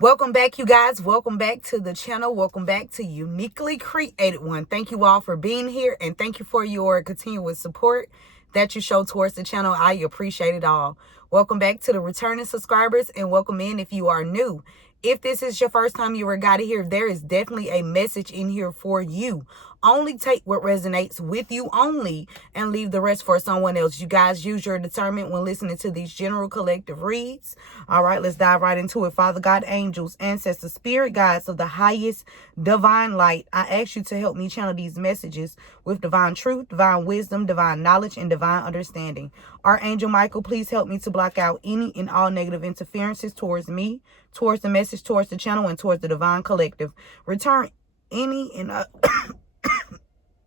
Welcome back, you guys. Welcome back to the channel. Welcome back to Uniquely Created One. Thank you all for being here, and thank you for your continuous support that you show towards the channel. I appreciate it all. Welcome back to the returning subscribers, and welcome in if you are new. If this is your first time you were guided here, there is definitely a message in here for you. Only take what resonates with you only and leave the rest for someone else. You guys use your discernment when listening to these general collective reads. All right, let's dive right into it. Father God, angels, ancestors, spirit guides of the highest divine light, I ask you to help me channel these messages with divine truth, divine wisdom, divine knowledge, and divine understanding. Archangel Michael, please help me to block out any and all negative interferences towards me, towards the message, towards the channel, and towards the divine collective. Return any and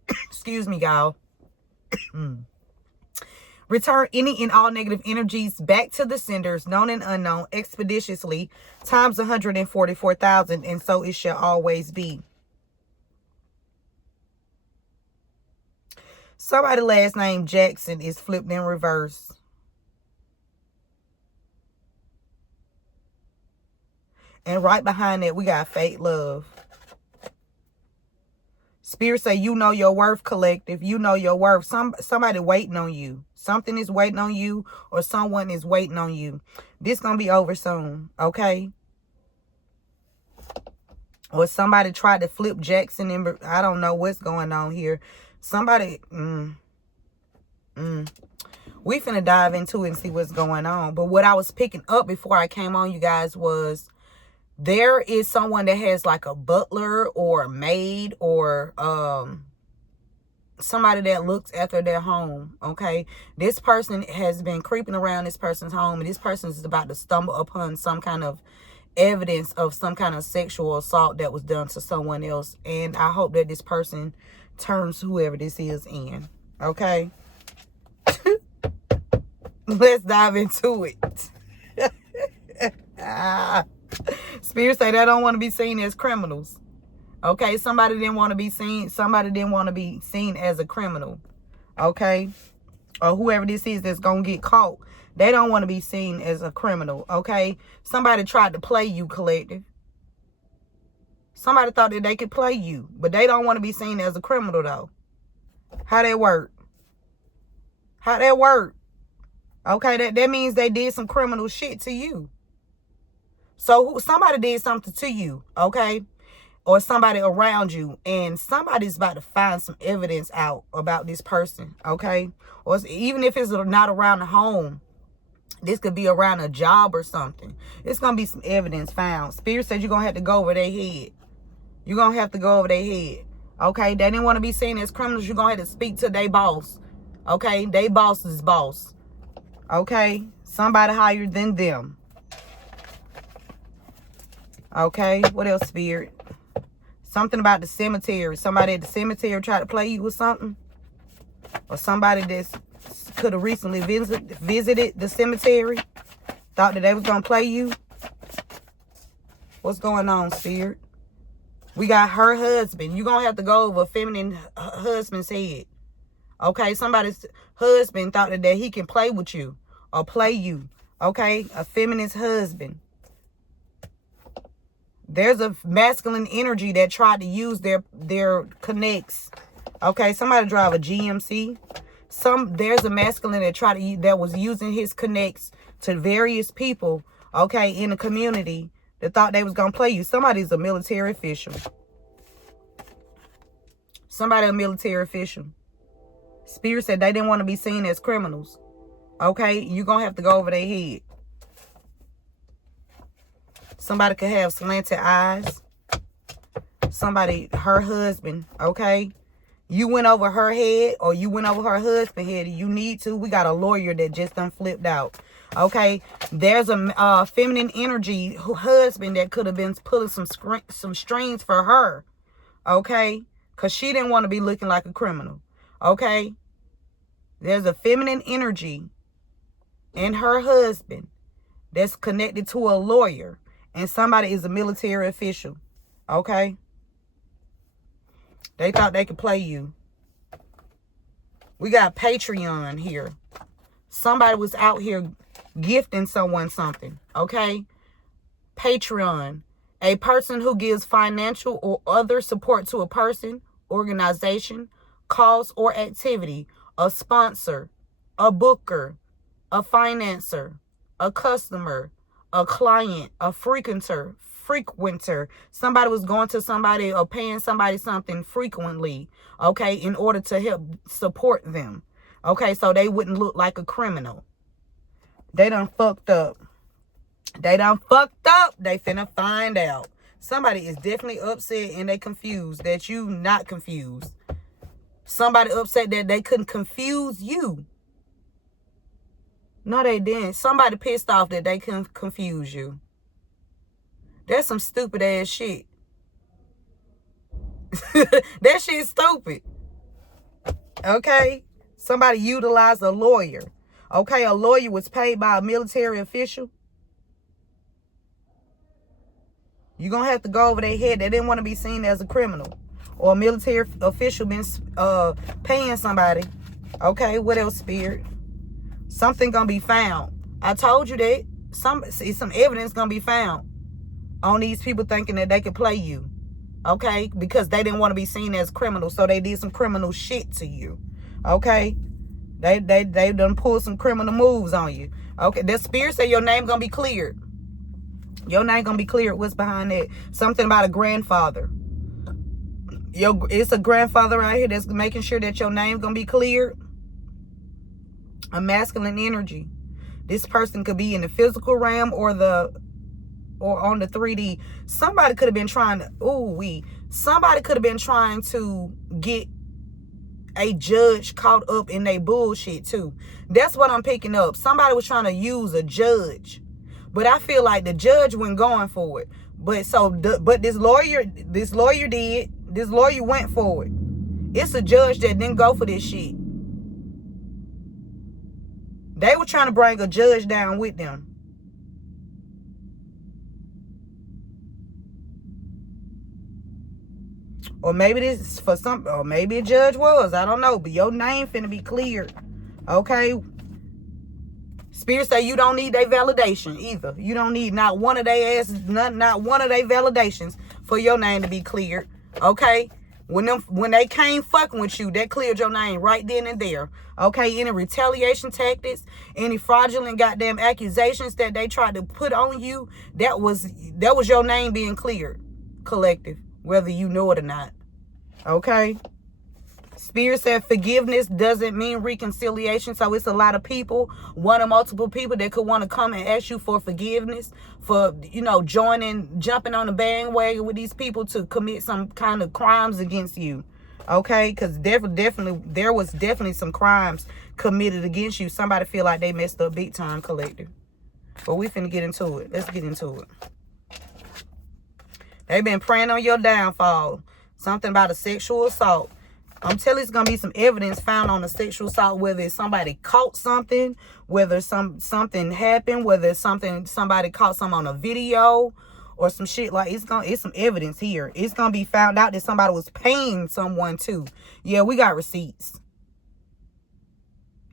excuse me, y'all. Return any and all negative energies back to the senders, known and unknown, expeditiously, times 144,000, and so it shall always be. Somebody last name Jackson is flipped in reverse. And right behind that, we got fake love. Spirit say, you know your worth, collective. You know your worth. Somebody waiting on you. Something is waiting on you, or someone is waiting on you. This going to be over soon, okay? Or somebody tried to flip Jackson. I don't know what's going on here. Somebody, we finna dive into it and see what's going on. But what I was picking up before I came on, you guys, was there is someone that has like a butler or a maid or somebody that looks after their home, okay? This person has been creeping around this person's home, and this person is about to stumble upon some kind of evidence of some kind of sexual assault that was done to someone else. And I hope that this person turns whoever this is in, okay? Let's dive into it. Spirit say they don't want to be seen as criminals. Okay, somebody didn't want to be seen. Somebody didn't want to be seen as a criminal. Okay, or whoever this is that's gonna get caught, they don't want to be seen as a criminal. Okay, somebody tried to play you, collective. Somebody thought that they could play you, but they don't want to be seen as a criminal though. How that work? How that work? Okay, that means they did some criminal shit to you. So somebody did something to you, okay? Or somebody around you, and somebody's about to find some evidence out about this person, okay? Or even if it's not around the home, this could be around a job or something. It's going to be some evidence found. Spirit said you're going to have to go over their head. You're going to have to go over their head, okay? They didn't want to be seen as criminals. You're going to have to speak to their boss, okay? Their boss's boss, okay? Somebody higher than them. Okay, what else, Spirit? Something about the cemetery. Somebody at the cemetery tried to play you with something. Or somebody that could have recently visited the cemetery. Thought that they was going to play you. What's going on, Spirit? We got her husband. You're going to have to go over a feminine husband's head. Okay, somebody's husband thought that he can play with you. Or play you. Okay, a feminist husband. There's a masculine energy that tried to use their connects. Okay, somebody drive a GMC. There's a masculine that was using his connects to various people, okay, in the community that thought they was gonna play you. Somebody's a military official. Somebody a military official. Spirit said they didn't want to be seen as criminals. Okay, you're gonna have to go over their head. Somebody could have slanted eyes. Somebody, her husband, okay? You went over her head, or you went over her husband's head. You need to. We got a lawyer that just done flipped out. Okay? There's a feminine energy husband that could have been pulling some strings for her. Okay? Because she didn't want to be looking like a criminal. Okay? There's a feminine energy in her husband that's connected to a lawyer. And somebody is a military official. Okay? They thought they could play you. We got Patreon here. Somebody was out here gifting someone something. Okay? Patreon, a person who gives financial or other support to a person, organization, cause, or activity. A sponsor, a booker, a financer, a customer, a client, a frequenter. Somebody was going to somebody or paying somebody something frequently, okay, in order to help support them. Okay, so they wouldn't look like a criminal. They done fucked up. They finna find out. Somebody is definitely upset and they confused that you not confused. Somebody upset that they couldn't confuse you. No, they didn't. Somebody pissed off that they couldn't confuse you. That's some stupid ass shit. That shit's stupid. Okay? Somebody utilized a lawyer. Okay, a lawyer was paid by a military official. You're going to have to go over their head. They didn't want to be seen as a criminal. Or a military official been paying somebody. Okay, what else, Spirit? Something going to be found. I told you that. Some evidence going to be found on these people thinking that they could play you. Okay? Because they didn't want to be seen as criminals. So they did some criminal shit to you. Okay? They done pulled some criminal moves on you. Okay? The Spirit say your name going to be cleared. Your name going to be cleared. What's behind that? Something about a grandfather. It's a grandfather right here that's making sure that your name going to be cleared. A masculine energy. This person could be in the physical realm or on the 3D. Somebody could have been trying to, somebody could have been trying to get a judge caught up in their bullshit too. That's what I'm picking up. Somebody was trying to use a judge. But I feel like the judge wasn't going for it. But this lawyer went for it. It's a judge that didn't go for this shit. They were trying to bring a judge down with them. Or maybe this is for some, or maybe a judge was. I don't know. But your name finna be cleared. Okay? Spirit say you don't need their validation either. You don't need not one of their asses, not one of their validations for your name to be cleared. Okay? When they came fucking with you, that cleared your name right then and there. Okay? Any retaliation tactics, any fraudulent goddamn accusations that they tried to put on you, that was your name being cleared. Collective. Whether you know it or not. Okay? Spirit said forgiveness doesn't mean reconciliation. So it's a lot of people, one or multiple people that could want to come and ask you for forgiveness. For, jumping on the bandwagon with these people to commit some kind of crimes against you. Okay? Because there was definitely some crimes committed against you. Somebody feel like they messed up big time, collective. But we finna get into it. Let's get into it. They've been praying on your downfall. Something about a sexual assault. I'm telling you, it's going to be some evidence found on a sexual assault, whether it's somebody caught something, whether something happened, whether it's somebody caught something on a video or some shit. Like, it's some evidence here. It's going to be found out that somebody was paying someone too. Yeah, we got receipts.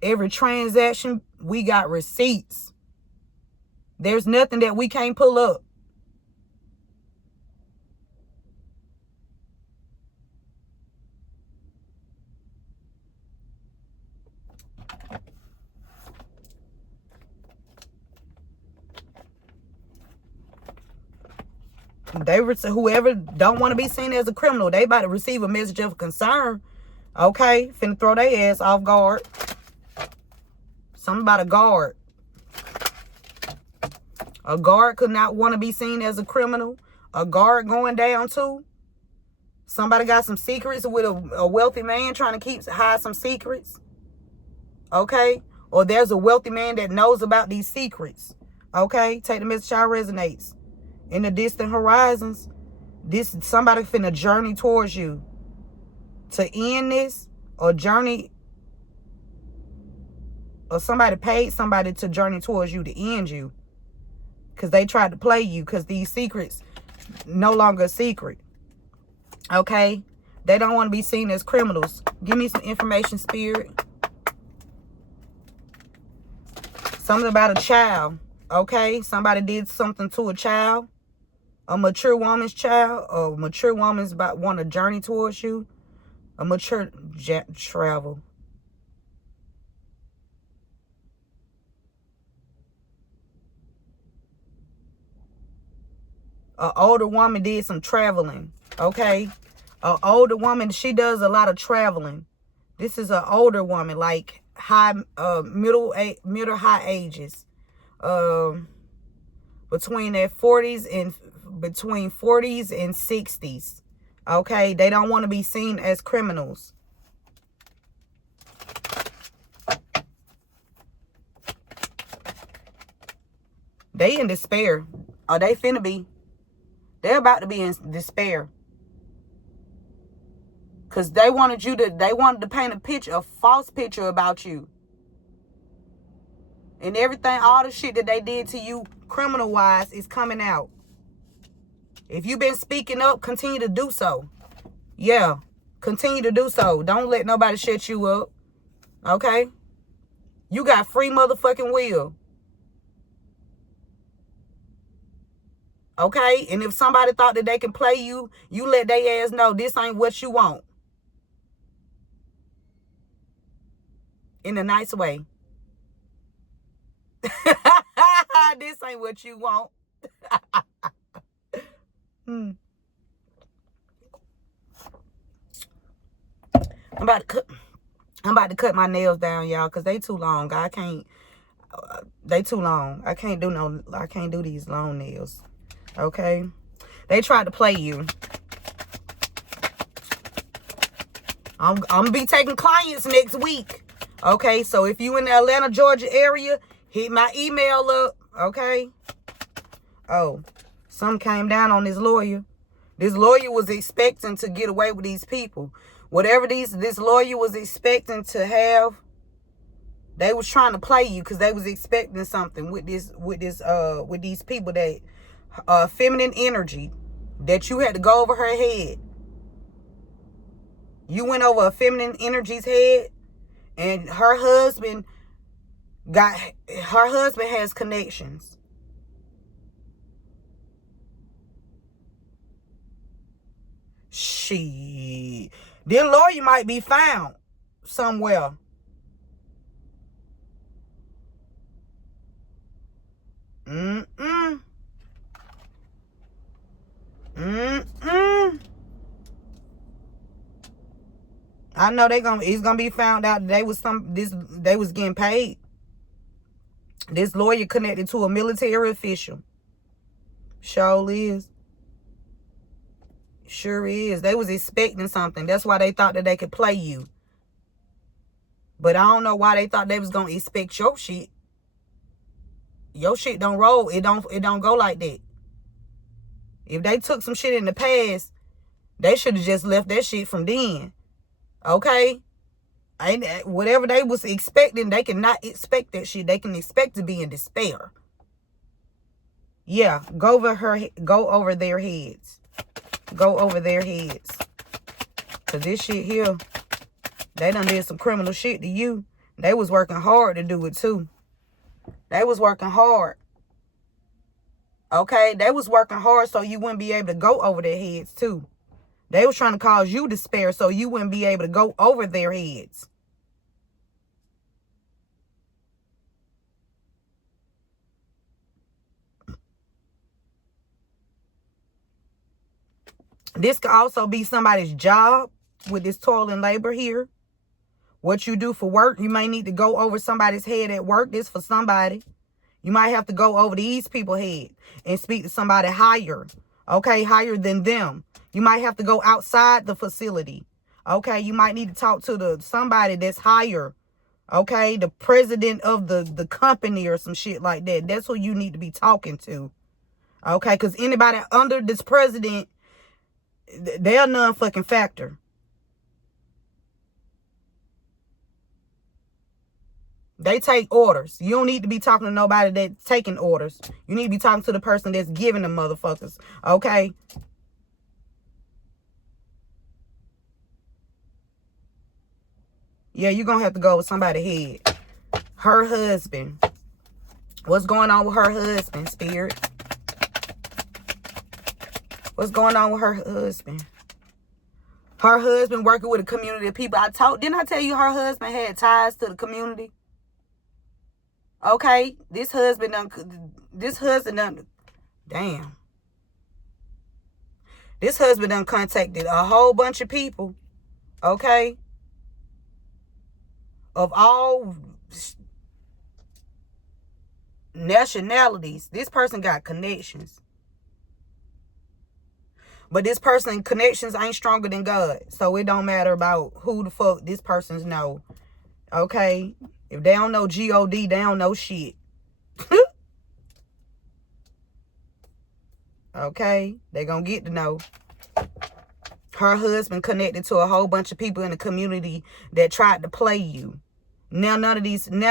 Every transaction, we got receipts. There's nothing that we can't pull up. Whoever don't want to be seen as a criminal, they about to receive a message of concern. Okay, finna throw their ass off guard. Something about a guard. A guard could not want to be seen as a criminal. A guard going down too. Somebody got some secrets with a wealthy man trying to hide some secrets. Okay, or there's a wealthy man that knows about these secrets. Okay, take the message how it resonates. In the distant horizons, somebody finna journey towards you to end this, or journey, or somebody paid somebody to journey towards you to end you, because they tried to play you, because these secrets no longer a secret. Okay, they don't want to be seen as criminals. Give me some information, Spirit. Something about a child. Okay, somebody did something to a child, a mature woman's child, a mature woman's about want to journey towards you, a mature travel. An older woman did some traveling. Okay, an older woman, she does a lot of traveling. This is an older woman, like middle high ages, between their 40s and between 40s and 60s. Okay, they don't want to be seen as criminals. They in despair. Oh, they finna be. They're about to be in despair. Because they wanted to paint a picture, a false picture about you. And everything, all the shit that they did to you criminal-wise is coming out. If you've been speaking up, continue to do so. Yeah, continue to do so. Don't let nobody shut you up. Okay? You got free motherfucking will. Okay? And if somebody thought that they can play you, you let their ass know this ain't what you want. In a nice way. This ain't what you want. I'm about to cut my nails down, y'all, because they too long. I can't. They too long. I can't do these long nails. Okay? They tried to play you. I'm gonna be taking clients next week. Okay, so if you in the Atlanta, Georgia area, hit my email up. Okay. Oh, something came down on this lawyer. This lawyer was expecting to get away with these people. Whatever this lawyer was expecting to have, they was trying to play you because they was expecting something with these people that feminine energy that you had to go over her head. You went over a feminine energy's head, and her husband has connections. Shit. Their lawyer might be found somewhere. Mm-mm. I know it's gonna be found out that they was getting paid. This lawyer connected to a military official. Sure is. Sure is. They was expecting something. That's why they thought that they could play you. But I don't know why they thought they was gonna expect your shit. Your shit don't roll. It don't go like that. If they took some shit in the past, they should have just left that shit from then. Okay? Whatever they was expecting, they cannot expect that shit. They can expect to be in despair. Yeah, go over their heads. Go over their heads. Cause this shit here, they done did some criminal shit to you. They was working hard to do it too. They was working hard. Okay? They was working hard so you wouldn't be able to go over their heads too. They was trying to cause you despair so you wouldn't be able to go over their heads. This could also be somebody's job with this toil and labor here. What you do for work, you may need to go over somebody's head at work. This for somebody. You might have to go over these people's head and speak to somebody higher. Okay, higher than them. You might have to go outside the facility. Okay, you might need to talk to somebody that's higher. Okay, the president of the company or some shit like that. That's who you need to be talking to. Okay, because anybody under this president, they're none fucking factor. They take orders. You don't need to be talking to nobody that's taking orders. You need to be talking to the person that's giving them motherfuckers. Okay? Yeah, you're going to have to go with somebody's head. Her husband. What's going on with her husband, Spirit? What's going on with her husband? Her husband working with a community of people. Didn't I tell you her husband had ties to the community? Okay, this husband done, damn. This husband done contacted a whole bunch of people, okay? Of all nationalities. This person got connections. But this person connections ain't stronger than God. So it don't matter about who the fuck this person's know. Okay? If they don't know G-O-D, they don't know shit. Okay? They gonna get to know. Her husband connected to a whole bunch of people in the community that tried to play you. Now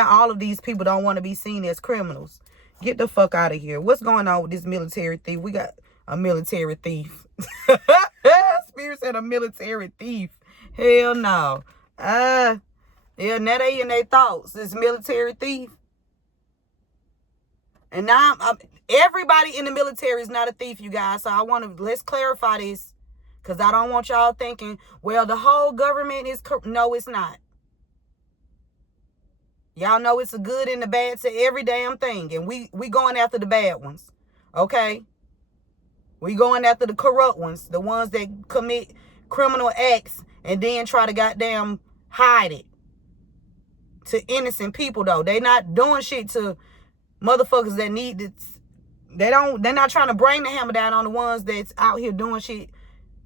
all of these people don't want to be seen as criminals. Get the fuck out of here. What's going on with this military thief? We got a military thief. Spirit said a military thief. Hell no. Yeah, now they in their thoughts. This military thief. And now everybody in the military is not a thief, you guys. So let's clarify this. Because I don't want y'all thinking, well, the whole government is... No, it's not. Y'all know it's a good and a bad to every damn thing. And we going after the bad ones. Okay? We going after the corrupt ones. The ones that commit criminal acts and then try to goddamn hide it. To innocent people, though. They not doing shit to motherfuckers that need it. They're not trying to bring the hammer down on the ones that's out here doing shit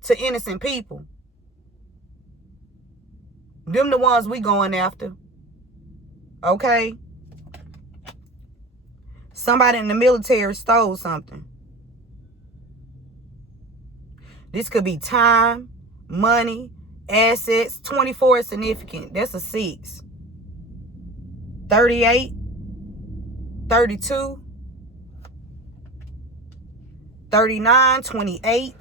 to innocent people. Them the ones we going after. Okay? Somebody in the military stole something. This could be time, money, assets. 24 is significant. That's a 6. 38, 32, 39, 28.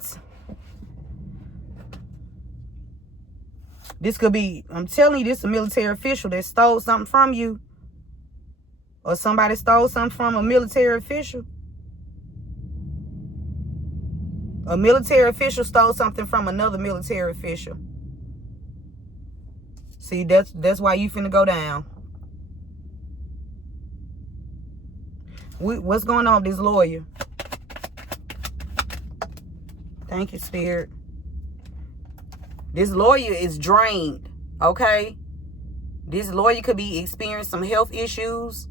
This could be, I'm telling you, this is a military official that stole something from you. Or somebody stole something from a military official. A military official stole something from another military official. See, that's why you finna go down. What's going on with this lawyer? Thank you, Spirit. This lawyer is drained, okay? This lawyer could be experiencing some health issues.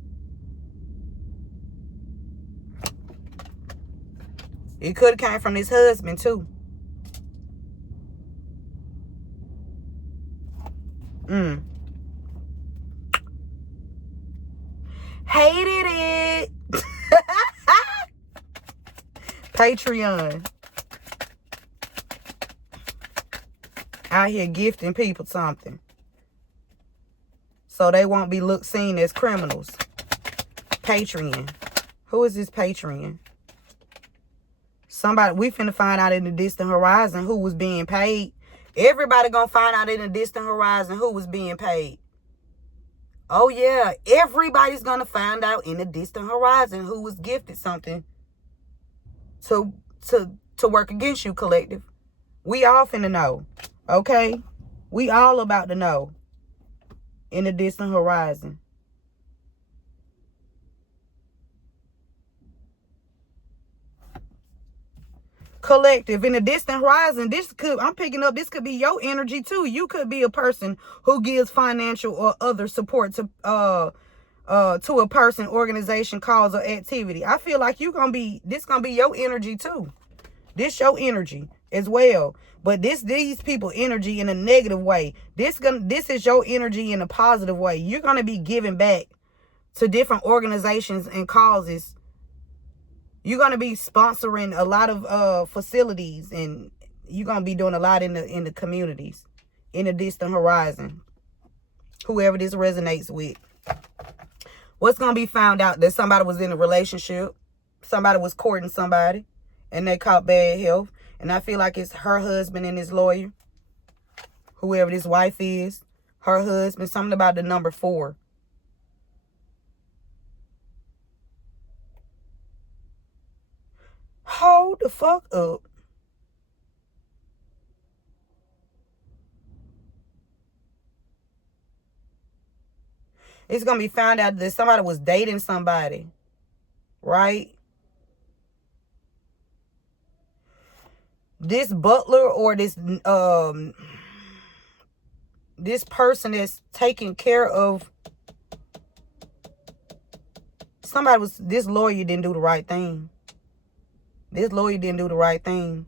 It could have came from his husband, too. Hated it. Patreon. Out here gifting people something. So they won't be seen as criminals. Patreon. Who is this Patreon? Somebody, we finna find out in the distant horizon who was being paid. Everybody gonna find out in the distant horizon who was being paid. Oh yeah, everybody's gonna find out in the distant horizon who was gifted something to work against you, collective. We all finna know, okay? We all about to know in the distant horizon. Collective, in the distant horizon, this could be your energy too. You could be a person who gives financial or other support to a person, organization, cause, or activity. I feel like this gonna be your energy too. This your energy as well. But these people energy in a negative way. This is your energy in a positive way. You're gonna be giving back to different organizations and causes. You're going to be sponsoring a lot of facilities, and you're going to be doing a lot in the communities, in the distant horizon. Whoever this resonates with. What's going to be found out? That somebody was in a relationship. Somebody was courting somebody, and they caught bad health. And I feel like it's her husband and his lawyer. Whoever this wife is. Her husband. Something about the number 4. the fuck up. It's going to be found out that somebody was dating somebody, right? This butler or this person that's taking care of somebody was, this lawyer didn't do the right thing. This lawyer didn't do the right thing.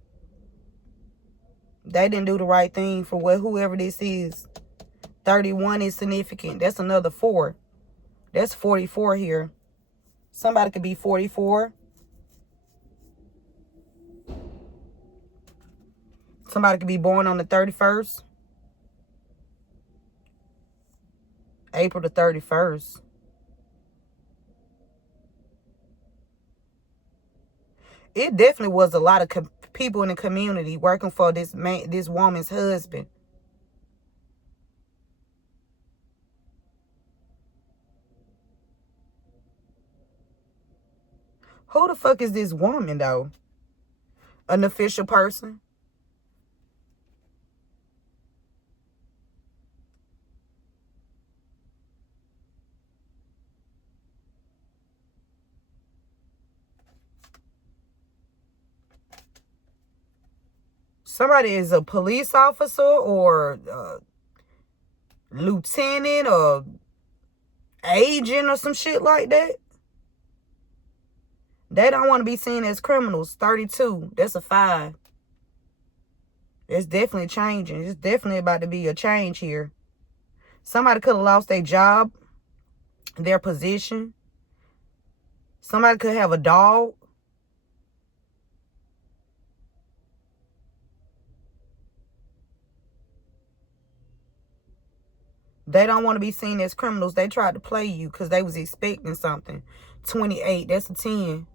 They didn't do the right thing for whoever this is. 31 is significant. That's another 4. That's 44 here. Somebody could be 44. Somebody could be born on the 31st. April the 31st. It definitely was a lot of people in the community working for this woman's husband. Who the fuck is this woman, though? An official person? Somebody is a police officer or lieutenant or agent or some shit like that. They don't want to be seen as criminals. 32. That's a 5. It's definitely changing. It's definitely about to be a change here. Somebody could have lost their job, their position. Somebody could have a dog. They don't want to be seen as criminals. They tried to play you because they was expecting something. 28. That's a 10.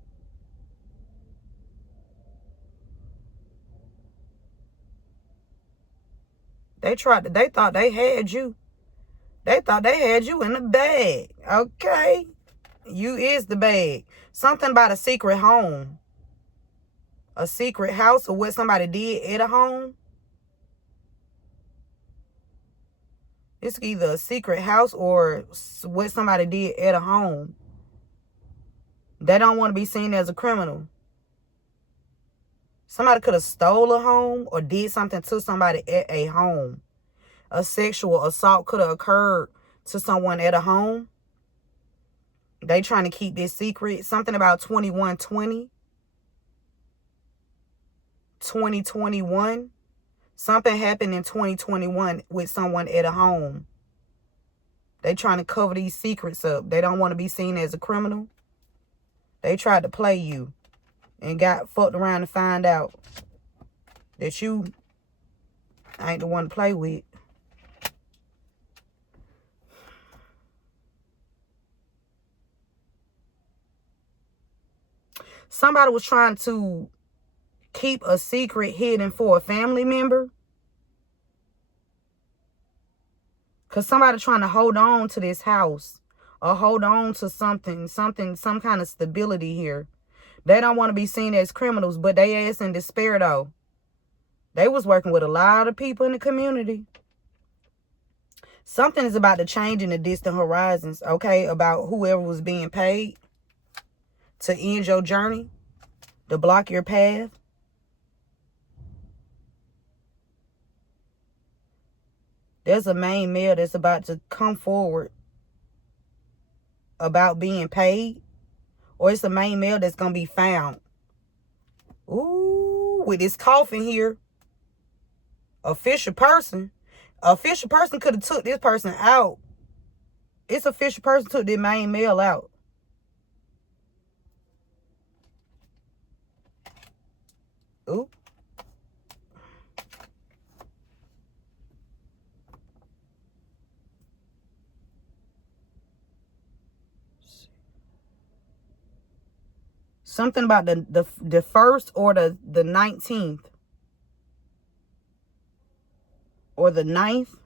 They thought they had you. They thought they had you in the bag. Okay. You is the bag. Something about a secret home. A secret house or what somebody did at a home. It's either a secret house or what somebody did at a home. They don't want to be seen as a criminal. Somebody could have stole a home or did something to somebody at a home. A sexual assault could have occurred to someone at a home. They trying to keep this secret. Something about 2120. 2021. Something happened in 2021 with someone at a home. They trying to cover these secrets up. They don't want to be seen as a criminal. They tried to play you and got fucked around to find out that you ain't the one to play with. Somebody was trying to keep a secret hidden for a family member. Because somebody trying to hold on to this house or hold on to some kind of stability here. They don't want to be seen as criminals, but they ass in despair, though. They was working with a lot of people in the community. Something is about to change in the distant horizons, okay, about whoever was being paid to end your journey, to block your path. There's a main male that's about to come forward about being paid. Or it's a main male that's going to be found. Ooh, with this coffin here. Official person. Official person could have took this person out. It's official person took this main male out. Ooh. Something about the first or the 19th. Or the 9th.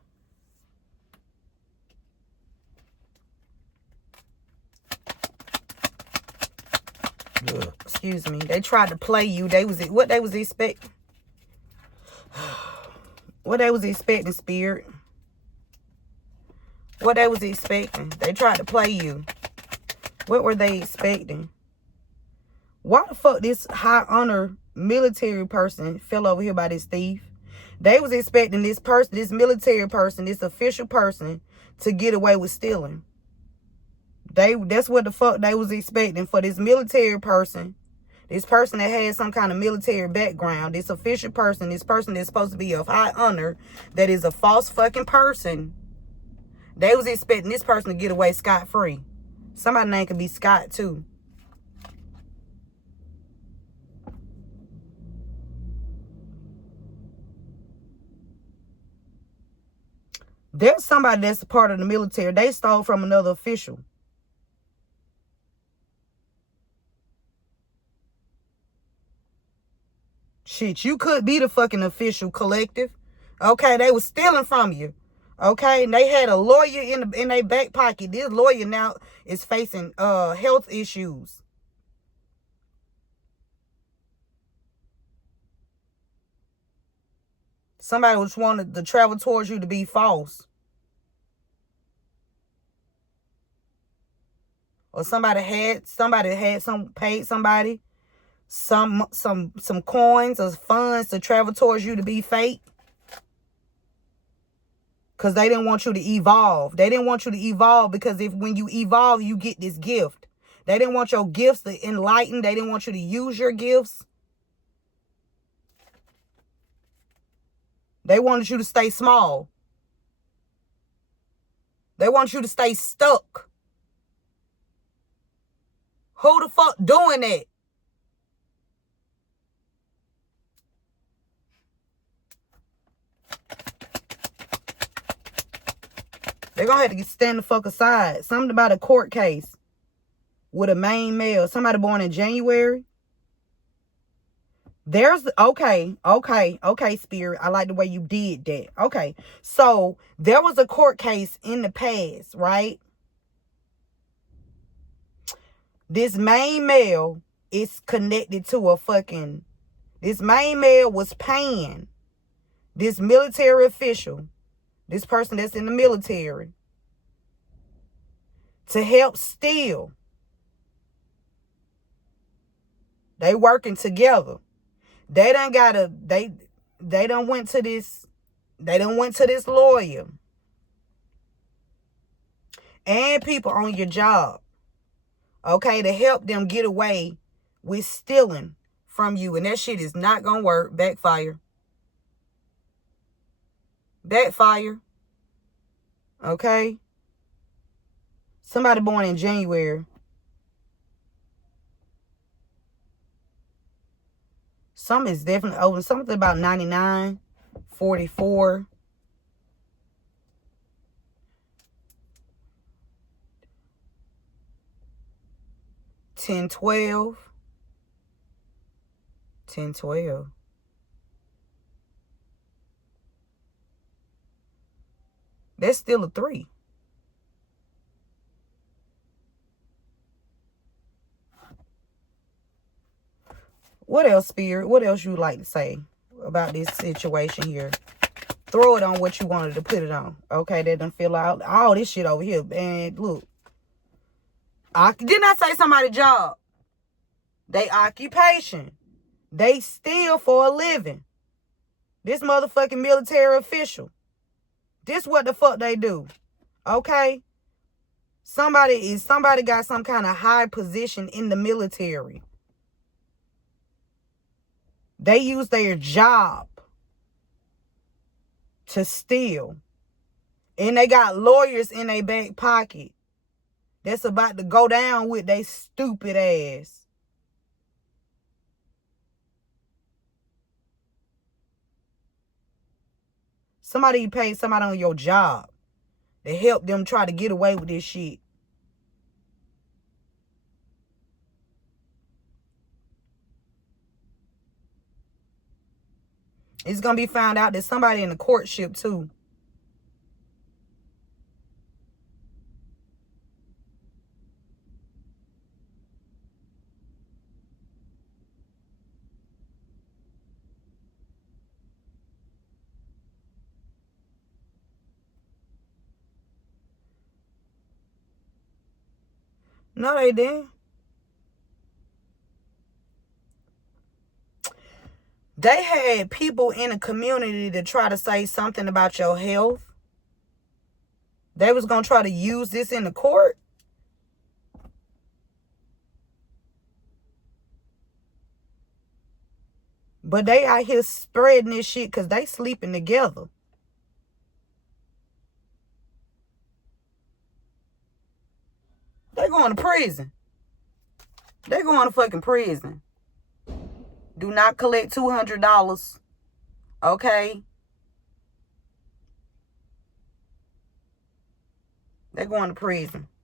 Ugh, excuse me. They tried to play you. What they was expecting? What they was expecting, Spirit? What they was expecting? They tried to play you. What were they expecting? Why the fuck this high honor military person fell over here by this thief? They was expecting this person, this military person, this official person to get away with stealing. That's what the fuck they was expecting for this military person. This person that has some kind of military background, this official person, this person that's supposed to be of high honor, that is a false fucking person. They was expecting this person to get away scot-free. Somebody's name could be Scott too. There's somebody that's a part of the military. They stole from another official. Shit, you could be the fucking official collective. Okay, they was stealing from you. Okay, and they had a lawyer in their back pocket. This lawyer now is facing health issues. Somebody was wanted to travel towards you to be false. Or somebody paid somebody some coins or funds to travel towards you to be fake. Because they didn't want you to evolve. They didn't want you to evolve because when you evolve, you get this gift. They didn't want your gifts to enlighten. They didn't want you to use your gifts. They wanted you to stay small. They want you to stay stuck. Who the fuck doing that? They're going to have to stand the fuck aside. Something about a court case with a main male. Somebody born in January. Okay, Spirit. I like the way you did that. Okay. So, there was a court case in the past, right? This main male is connected to this main male was paying this military official, this person that's in the military, to help steal. They working together. They done went to this lawyer and people on your job, okay, to help them get away with stealing from you. And that shit is not gonna work. Backfire. Okay? Somebody born in January. Some is definitely over. Something about 99, 44. 1012. 1012. That's still a 3. What else, Spirit? What else you would like to say about this situation here? Throw it on what you wanted to put it on. Okay, that done fill out all this shit over here. And look, didn't I say somebody's job? They occupation. They steal for a living. This motherfucking military official. This what the fuck they do. Okay? Somebody got some kind of high position in the military. They use their job to steal. And they got lawyers in their back pocket that's about to go down with they stupid ass. Somebody paid somebody on your job to help them try to get away with this shit. It's going to be found out that somebody in the courtship too. No, they didn't. They had people in the community to try to say something about your health. They was going to try to use this in the court. But they out here spreading this shit because they sleeping together. They going to prison. They going to fucking prison. Do not collect $200. Okay? They going to prison.